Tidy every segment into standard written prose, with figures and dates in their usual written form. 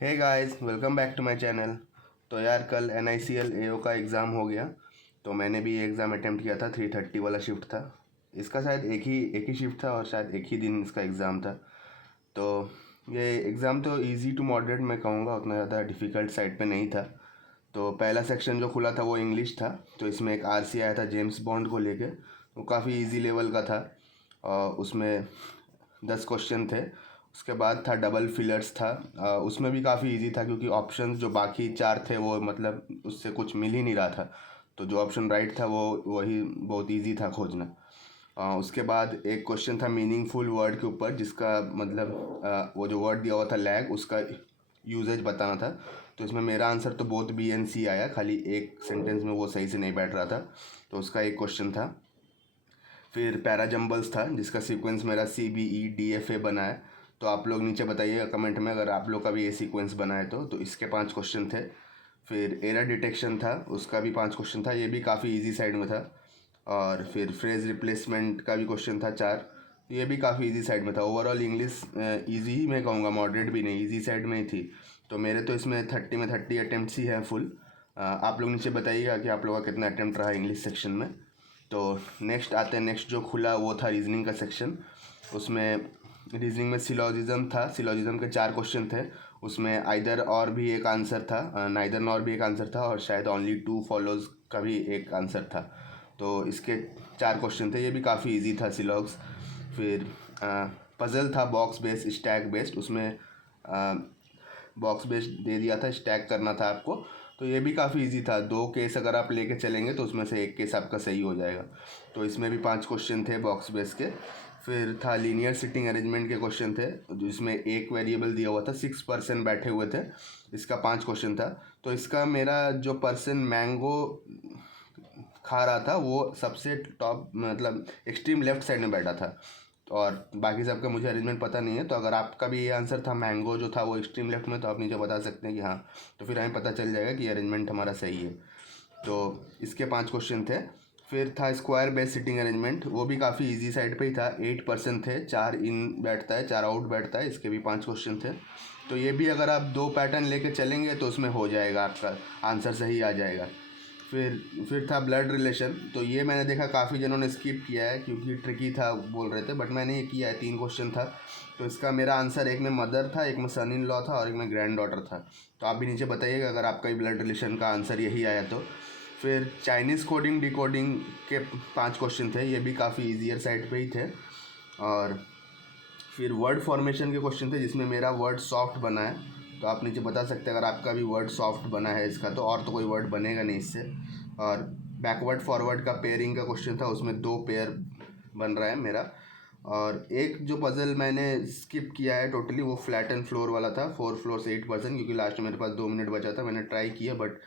Hey guys, welcome back to my channel. तो यार कल NICL AO का एग्ज़ाम हो गया। तो मैंने भी ये एग्ज़ाम अटेम्प्ट किया था। 3:30 वाला शिफ्ट था। इसका शायद एक ही शिफ्ट था और शायद एक ही दिन इसका एग्ज़ाम था। तो ये एग्ज़ाम तो इजी टू मॉडरेट मैं कहूँगा, उतना ज़्यादा डिफ़िकल्ट साइड पे नहीं था। तो पहला सेक्शन जो खुला था वो इंग्लिश था। तो इसमें एक RC आया था जेम्स बॉन्ड को लेके, वो काफ़ी इजी लेवल का था। और उसमें 10 क्वेश्चन थे। उसके बाद था डबल फिलर्स था। उसमें भी काफ़ी इजी था क्योंकि ऑप्शंस जो बाकी चार थे वो मतलब उससे कुछ मिल ही नहीं रहा था। तो जो ऑप्शन राइट था वो वही बहुत इजी था खोजना। उसके बाद एक क्वेश्चन था मीनिंगफुल वर्ड के ऊपर, जिसका मतलब वो जो वर्ड दिया हुआ था लैग, उसका यूजेज बताना था। तो इसमें मेरा आंसर तो बहुत BNC आया, खाली एक सेंटेंस में वो सही से नहीं बैठ रहा था। तो उसका एक क्वेश्चन था। फिर पैराजम्बल्स था जिसका सीक्वेंस मेरा CBE DFA बना है। तो आप लोग नीचे बताइएगा कमेंट में अगर आप लोग का भी ये सीक्वेंस बना है तो इसके 5 क्वेश्चन थे। फिर एरर डिटेक्शन था, उसका भी 5 क्वेश्चन था, ये भी काफ़ी इजी साइड में था। और फिर फ्रेज रिप्लेसमेंट का भी क्वेश्चन था 4, ये भी काफ़ी इजी साइड में था। ओवरऑल इंग्लिश इजी ही मैं कहूँगा, मॉडरेट भी नहीं, इजी साइड में ही थी। तो मेरे तो इसमें 30 में 30 अटैम्प्ट्स ही हैं फुल। आप लोग नीचे बताइएगा कि आप लोग का कितना अटैम्प्ट रहा इंग्लिश सेक्शन में। तो नेक्स्ट आते हैं, नेक्स्ट जो खुला वो था रीजनिंग का सेक्शन। उसमें रीजनिंग में सिलोजिज्म था। सिलोजिज्म के 4 क्वेश्चन थे। उसमें आइदर और भी एक आंसर था, नाइदर नॉर भी एक आंसर था, और शायद ओनली टू फॉलोज का भी एक आंसर था। तो इसके 4 क्वेश्चन थे, ये भी काफ़ी इजी था सिलॉग्स। फिर पज़ल था बॉक्स बेस्ड स्टैक बेस्ड। उसमें बॉक्स बेस्ड दे दिया था, स्टैक करना था आपको। तो ये भी काफ़ी इजी था। 2 केस अगर आप लेके चलेंगे तो उसमें से एक केस आपका सही हो जाएगा। तो इसमें भी 5 क्वेश्चन थे बॉक्स बेस के। फिर था लीनियर सिटिंग अरेंजमेंट के क्वेश्चन थे, जिसमें एक वेरिएबल दिया हुआ था, 6 पर्सन बैठे हुए थे। इसका 5 क्वेश्चन था। तो इसका मेरा जो पर्सन मैंगो खा रहा था वो सबसे टॉप मतलब एक्सट्रीम लेफ्ट साइड में बैठा था। और बाकी सबका मुझे अरेंजमेंट पता नहीं है। तो अगर आपका भी ये आंसर था मैंगो जो था वो एक्सट्रीम लेफ्ट में, तो आप नीचे बता सकते हैं कि हाँ। तो फिर हमें पता चल जाएगा कि अरेंजमेंट हमारा सही है। तो इसके 5 क्वेश्चन थे। फिर था स्क्वायर बेस सिटिंग अरेंजमेंट, वो भी काफ़ी इजी साइड पे ही था। 8 पर्सन थे, 4 इन बैठता है, 4 आउट बैठता है। इसके भी 5 क्वेश्चन थे। तो ये भी अगर आप 2 पैटर्न लेके चलेंगे तो उसमें हो जाएगा, आपका आंसर सही आ जाएगा। फिर था ब्लड रिलेशन। तो ये मैंने देखा काफ़ी जनों ने स्किप किया है क्योंकि ट्रिकी था बोल रहे थे, बट मैंने ये किया है। 3 क्वेश्चन था। तो इसका मेरा आंसर एक में मदर था, एक में सन इन लॉ था और एक में ग्रैंड डॉटर था। तो आप भी नीचे बताइएगा अगर आपका भी ब्लड रिलेशन का आंसर यही आया तो। फिर चाइनीज़ कोडिंग डिकोडिंग के 5 क्वेश्चन थे, ये भी काफ़ी ईजियर साइड पे ही थे। और फिर वर्ड फॉर्मेशन के क्वेश्चन थे जिसमें मेरा वर्ड सॉफ्ट बना है। तो आप नीचे बता सकते हैं अगर आपका भी वर्ड सॉफ्ट बना है इसका, तो और तो कोई वर्ड बनेगा नहीं इससे। और बैकवर्ड फॉरवर्ड का पेयरिंग का क्वेश्चन था, उसमें 2 पेयर बन रहा है मेरा। और एक जो पज़ल मैंने स्किप किया है टोटली, वो फ्लैट एंड फ्लोर वाला था, 4 फ्लोर से 8 पर्सन, क्योंकि लास्ट में मेरे पास 2 मिनट बचा था। मैंने ट्राई किया बट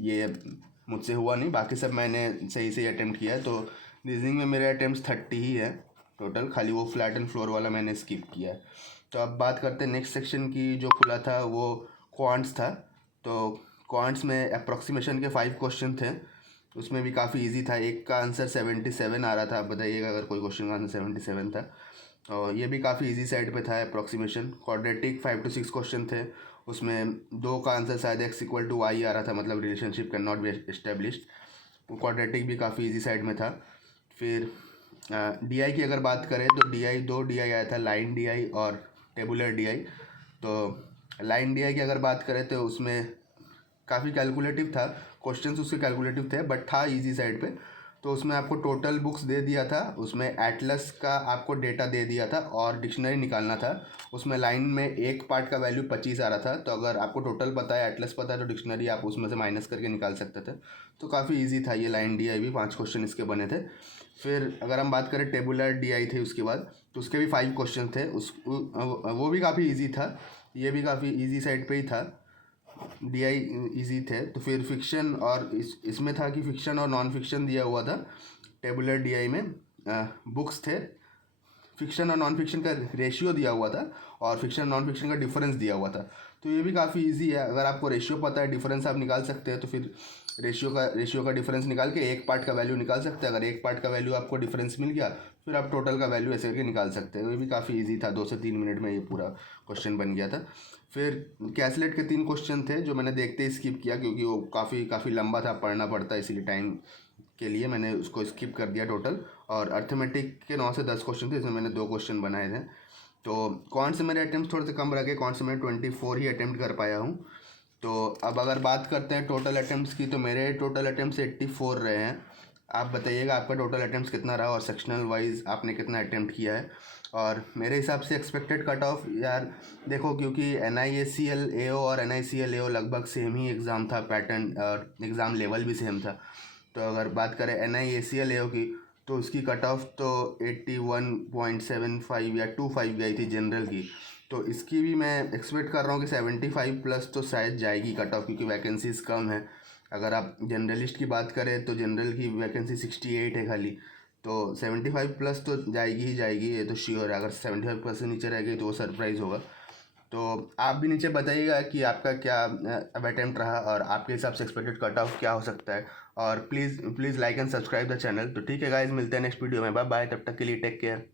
ये मुझसे हुआ नहीं। बाकी सब मैंने सही से अटैम्प्ट किया है। तो रीजनिंग में मेरे अटैम्प्ट 30 ही है टोटल, खाली वो फ्लैट एंड फ्लोर वाला मैंने स्किप किया है। तो अब बात करते हैं नेक्स्ट सेक्शन की। जो खुला था वो क्वांट्स था। तो क्वांट्स में अप्रॉक्सीमेशन के 5 क्वेश्चन थे। उसमें भी काफ़ी इजी था। एक का आंसर 77 आ रहा था, आप बताइएगा अगर कोई क्वेश्चन का आंसर 77 था। और ये भी काफ़ी इजी साइड पे था अप्रॉक्सीमेशन। क्वाड्रेटिक 5 to 6 क्वेश्चन थे। उसमें 2 का आंसर शायद x=y आ रहा था, मतलब relationship can not be established. Quadratic भी काफ़ी इजी साइड में था। फिर DI की अगर बात करें तो DI 2 DI आया था, लाइन DI और टेबुलर DI। तो लाइन DI की अगर बात करें तो उसमें काफ़ी कैलकुलेटिव था, क्वेश्चंस उसके कैलकुलेटिव थे बट था इजी साइड पे। तो उसमें आपको टोटल बुक्स दे दिया था, उसमें एटलस का आपको डेटा दे दिया था और डिक्शनरी निकालना था। उसमें लाइन में एक पार्ट का वैल्यू 25 आ रहा था। तो अगर आपको टोटल पता है, एटलस पता है, तो डिक्शनरी आप उसमें से माइनस करके निकाल सकते थे। तो काफ़ी ईजी था ये लाइन DI भी। 5 क्वेश्चन इसके बने थे। फिर अगर हम बात करें टेबुलर DI थे उसके बाद, तो उसके भी 5 क्वेश्चन थे। वो भी काफ़ी ईजी था, ये भी काफ़ी ईजी साइड पे ही था। DI इजी थे। तो फिर फिक्शन और इसमें था कि फिक्शन और नॉन फिक्शन दिया हुआ था टेबुलर DI में। बुक्स थे, फिक्शन और नॉन फिक्शन का रेशियो दिया हुआ था और फिक्शन नॉन फिक्शन का डिफरेंस दिया हुआ था। तो ये भी काफ़ी इजी है। अगर आपको रेशियो पता है, डिफरेंस आप निकाल सकते हैं। तो फिर रेशियो का डिफरेंस निकाल के एक पार्ट का वैल्यू निकाल सकते हैं। अगर एक पार्ट का वैल्यू आपको डिफरेंस मिल गया फिर आप टोटल का वैल्यू ऐसे करके निकाल सकते हैं। ये भी काफ़ी इजी था, 2 से 3 मिनट में ये पूरा क्वेश्चन बन गया था। फिर कैसलेट के 3 क्वेश्चन थे जो मैंने देखते ही स्किप किया, क्योंकि वो काफ़ी लंबा था, पढ़ना पड़ता है, इसीलिए टाइम के लिए मैंने उसको स्किप कर दिया टोटल। और अर्थमेटिक के 9 से 10 क्वेश्चन थे, इसमें मैंने 2 क्वेश्चन बनाए थे। तो कौन से मेरे अटैम्प्ट थोड़े से कम रखे, कौन से मैं 24 ही अटैम्प्ट कर पाया हूँ। तो अब अगर बात करते हैं टोटल अटैम्प्ट्स की, तो मेरे टोटल अटैम्प्ट्स 84 रहे हैं। आप बताइएगा आपका टोटल अटैम्प्ट्स कितना रहा और सेक्शनल वाइज आपने कितना अटैम्प्ट किया है। और मेरे हिसाब से एक्सपेक्टेड कट ऑफ यार देखो, क्योंकि NIACL AO और NICL AO लगभग सेम ही एग्ज़ाम था, पैटर्न एग्ज़ाम लेवल भी सेम था। तो अगर बात करें NIACL AO की, तो उसकी कट ऑफ तो 81.75 या 25 गई थी जनरल की। तो इसकी भी मैं एक्सपेक्ट कर रहा हूँ कि 75 प्लस तो शायद जाएगी कट ऑफ, क्योंकि वैकेंसीज़ कम है। अगर आप जनरलिस्ट की बात करें तो जनरल की वैकेंसी 68 है खाली, तो 75 प्लस तो जाएगी ही जाएगी, ये तो श्योर है। अगर 75 से नीचे रह गई तो वो सरप्राइज़ होगा। तो आप भी नीचे बताइएगा कि आपका क्या अब अटैम्प्ट रहा और आपके हिसाब से एक्सपेक्टेड कट ऑफ क्या हो सकता है। और please like and subscribe the channel. तो ठीक है गाइज, मिलते हैं नेक्स्ट वीडियो में। बाय बाय, तब तक के लिए टेक केयर।